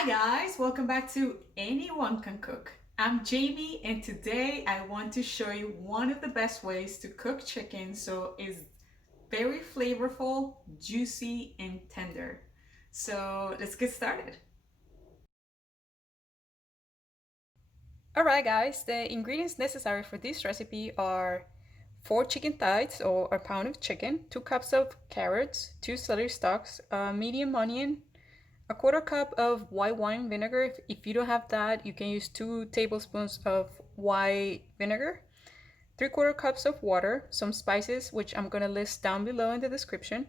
Hi guys, welcome back to Anyone Can Cook. I'm Jamie and today I want to show you one of the best ways to cook chicken so it's very flavorful, juicy, and tender. So let's get started. Alright guys, the ingredients necessary for this recipe are 4 chicken thighs or a pound of chicken, 2 cups of carrots, 2 celery stalks, a medium onion, a quarter cup of white wine vinegar. If you don't have that, you can use 2 tablespoons of white vinegar, 3/4 cups of water, some spices, which I'm gonna list down below in the description,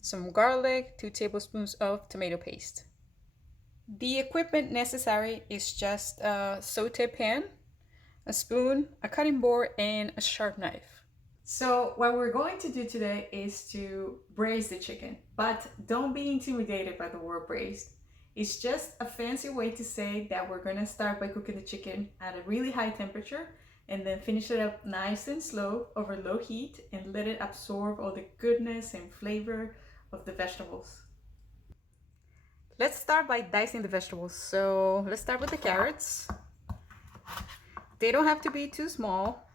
some garlic, 2 tablespoons of tomato paste. The equipment necessary is just a saute pan, a spoon, a cutting board, and a sharp knife. So what we're going to do today is to braise the chicken, but don't be intimidated by the word braised. It's just a fancy way to say that we're gonna start by cooking the chicken at a really high temperature and then finish it up nice and slow over low heat and let it absorb all the goodness and flavor of the vegetables. Let's start by dicing the vegetables. So let's start with the carrots. They don't have to be too small.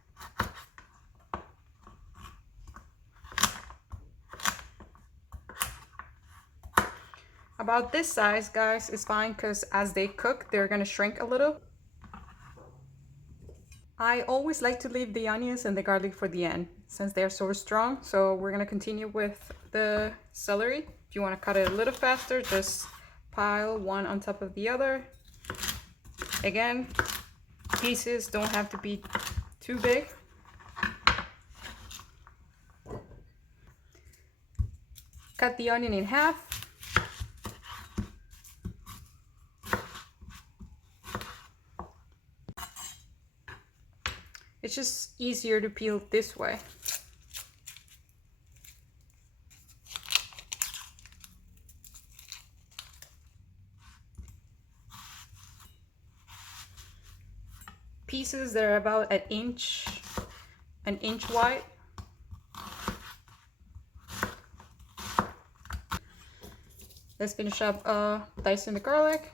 About this size, guys, is fine because as they cook, they're gonna shrink a little. I always like to leave the onions and the garlic for the end since they're so strong. So we're gonna continue with the celery. If you wanna cut it a little faster, just pile one on top of the other. Again, pieces don't have to be too big. Cut the onion in half. It's just easier to peel this way. Pieces that are about an inch wide. Let's finish up dicing the garlic.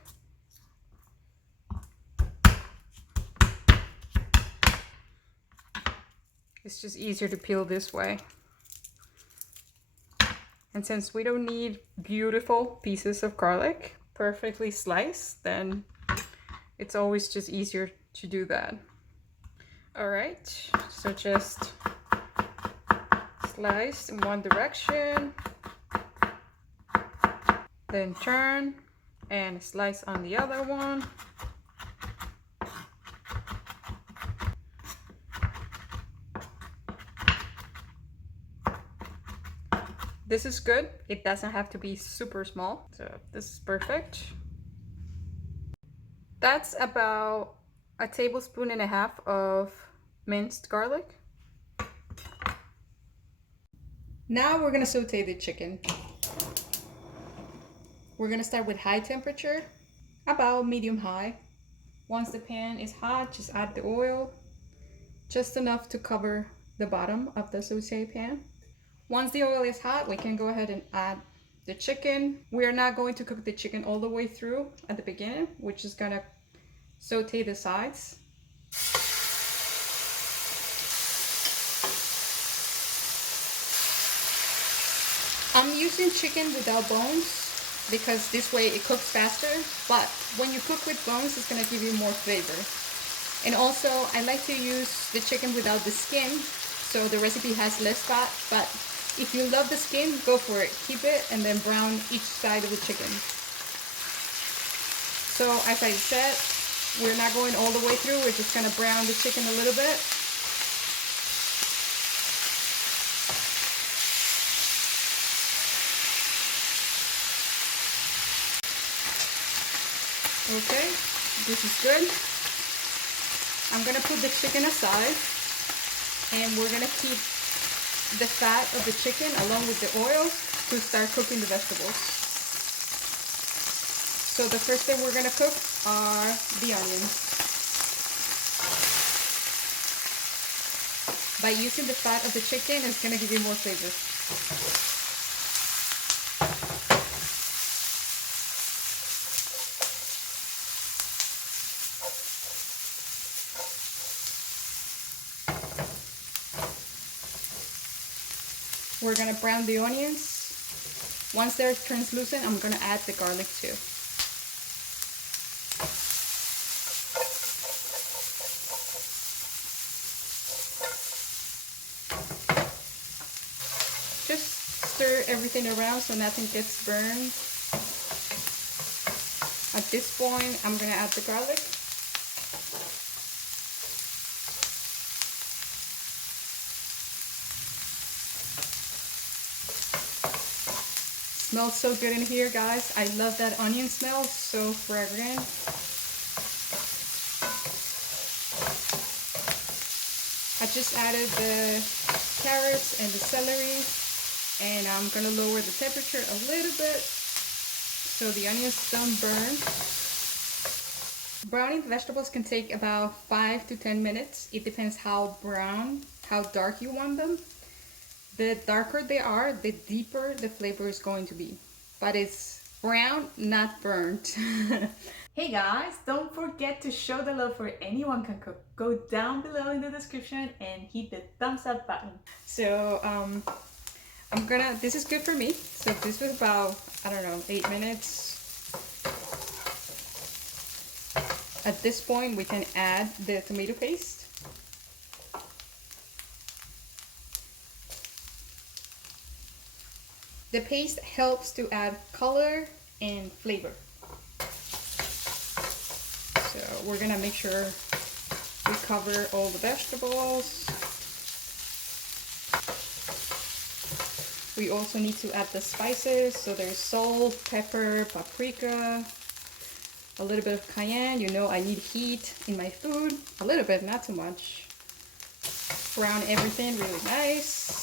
It's just easier to peel this way. And since we don't need beautiful pieces of garlic, perfectly sliced, then it's always just easier to do that. All right, so just slice in one direction, then turn and slice on the other one. This is good. It doesn't have to be super small. So this is perfect. That's about a tablespoon and a half of minced garlic. Now we're gonna saute the chicken. We're gonna start with high temperature, about medium high. Once the pan is hot, just add the oil, just enough to cover the bottom of the saute pan. Once the oil is hot, we can go ahead and add the chicken. We are not going to cook the chicken all the way through at the beginning. We're just gonna saute the sides. I'm using chicken without bones because this way it cooks faster, but when you cook with bones, it's gonna give you more flavor. And also, I like to use the chicken without the skin, so the recipe has less fat, but if you love the skin, go for it. Keep it and then brown each side of the chicken. So as I said, we're not going all the way through. We're just gonna brown the chicken a little bit. Okay, this is good. I'm gonna put the chicken aside and we're gonna keep the fat of the chicken along with the oil to start cooking the vegetables. So the first thing we're gonna cook are the onions. By using the fat of the chicken, it's gonna give you more flavor. We're gonna brown the onions. Once they're translucent, I'm gonna add the garlic too. Just stir everything around so nothing gets burned. At this point, I'm gonna add the garlic. Smells so good in here, guys. I love that onion smell, so fragrant. I just added the carrots and the celery, and I'm gonna lower the temperature a little bit so the onions don't burn. Browning vegetables can take about 5 to 10 minutes. It depends how brown, how dark you want them. The darker they are, the deeper the flavor is going to be. But it's brown, not burnt. Hey guys, don't forget to show the love for Anyone Can Cook. Go down below in the description and hit the thumbs up button. So this is good for me. So this was about, I don't know, 8 minutes. At this point, we can add the tomato paste. The paste helps to add color and flavor. So we're gonna make sure we cover all the vegetables. We also need to add the spices. So there's salt, pepper, paprika, a little bit of cayenne. You know I need heat in my food. A little bit, not too much. Brown everything really nice.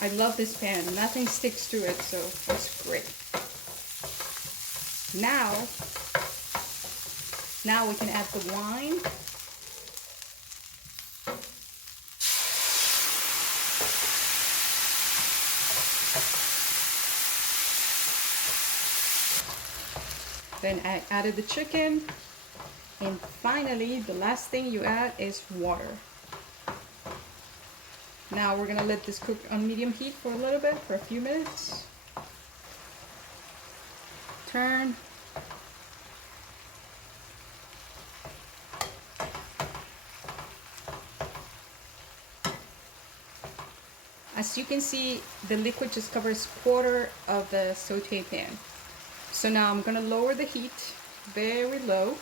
I love this pan. Nothing sticks to it, so it's great. Now we can add the wine. Then I added the chicken. And finally, the last thing you add is water. Now we're gonna let this cook on medium heat for a little bit, for a few minutes. Turn. As you can see, the liquid just covers a quarter of the saute pan. So now I'm gonna lower the heat very low,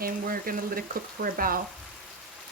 and we're gonna let it cook for about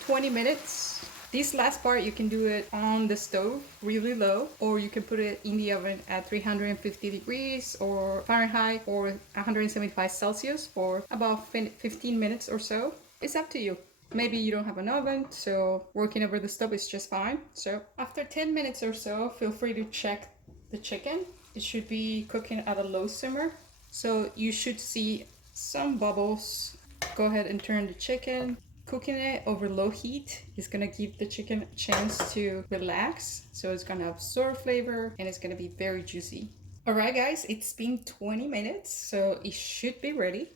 20 minutes. This last part, you can do it on the stove really low, or you can put it in the oven at 350 degrees or Fahrenheit or 175 Celsius for about 15 minutes or so. It's up to you. Maybe you don't have an oven, so working over the stove is just fine. So after 10 minutes or so, feel free to check the chicken. It should be cooking at a low simmer. So you should see some bubbles. Go ahead and turn the chicken. Cooking it over low heat is gonna give the chicken a chance to relax. So it's gonna absorb flavor and it's gonna be very juicy. All right, guys, it's been 20 minutes, so it should be ready.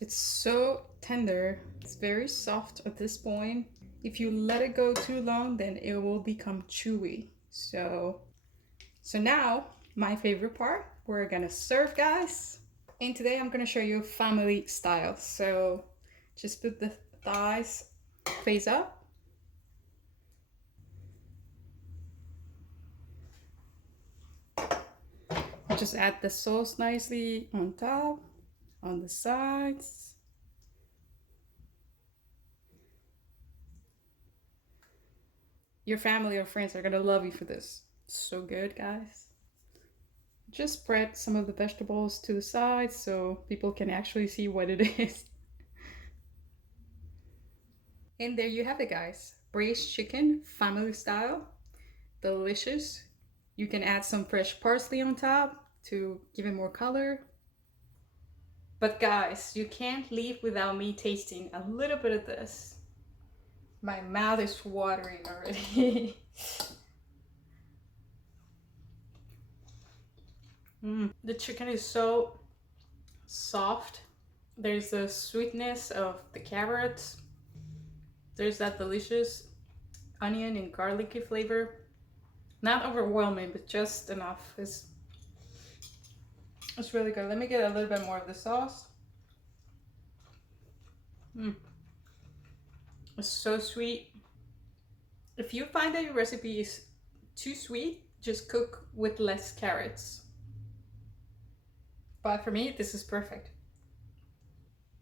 It's so tender. It's very soft at this point. If you let it go too long, then it will become chewy. So now my favorite part, we're gonna serve, guys. And today I'm gonna show you family style. So just put the thighs face up. Just add the sauce nicely on top, on the sides. Your family or friends are gonna love you for this. It's so good, guys. Just spread some of the vegetables to the side so people can actually see what it is. And there you have it, guys. Braised chicken, family style. Delicious. You can add some fresh parsley on top to give it more color. But guys, you can't leave without me tasting a little bit of this. My mouth is watering already. The chicken is so soft There's the sweetness of the carrots. There's that delicious onion and garlicky flavor. Not overwhelming, but just enough. It's really good. Let me get a little bit more of the sauce. It's so sweet. If you find that your recipe is too sweet, just cook with less carrots. But for me, this is perfect.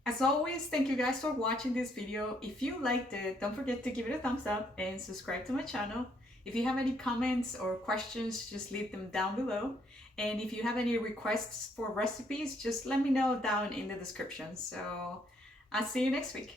As always, thank you guys for watching this video. If you liked it, don't forget to give it a thumbs up and subscribe to my channel. If you have any comments or questions, just leave them down below. And if you have any requests for recipes, just let me know down in the description. So I'll see you next week.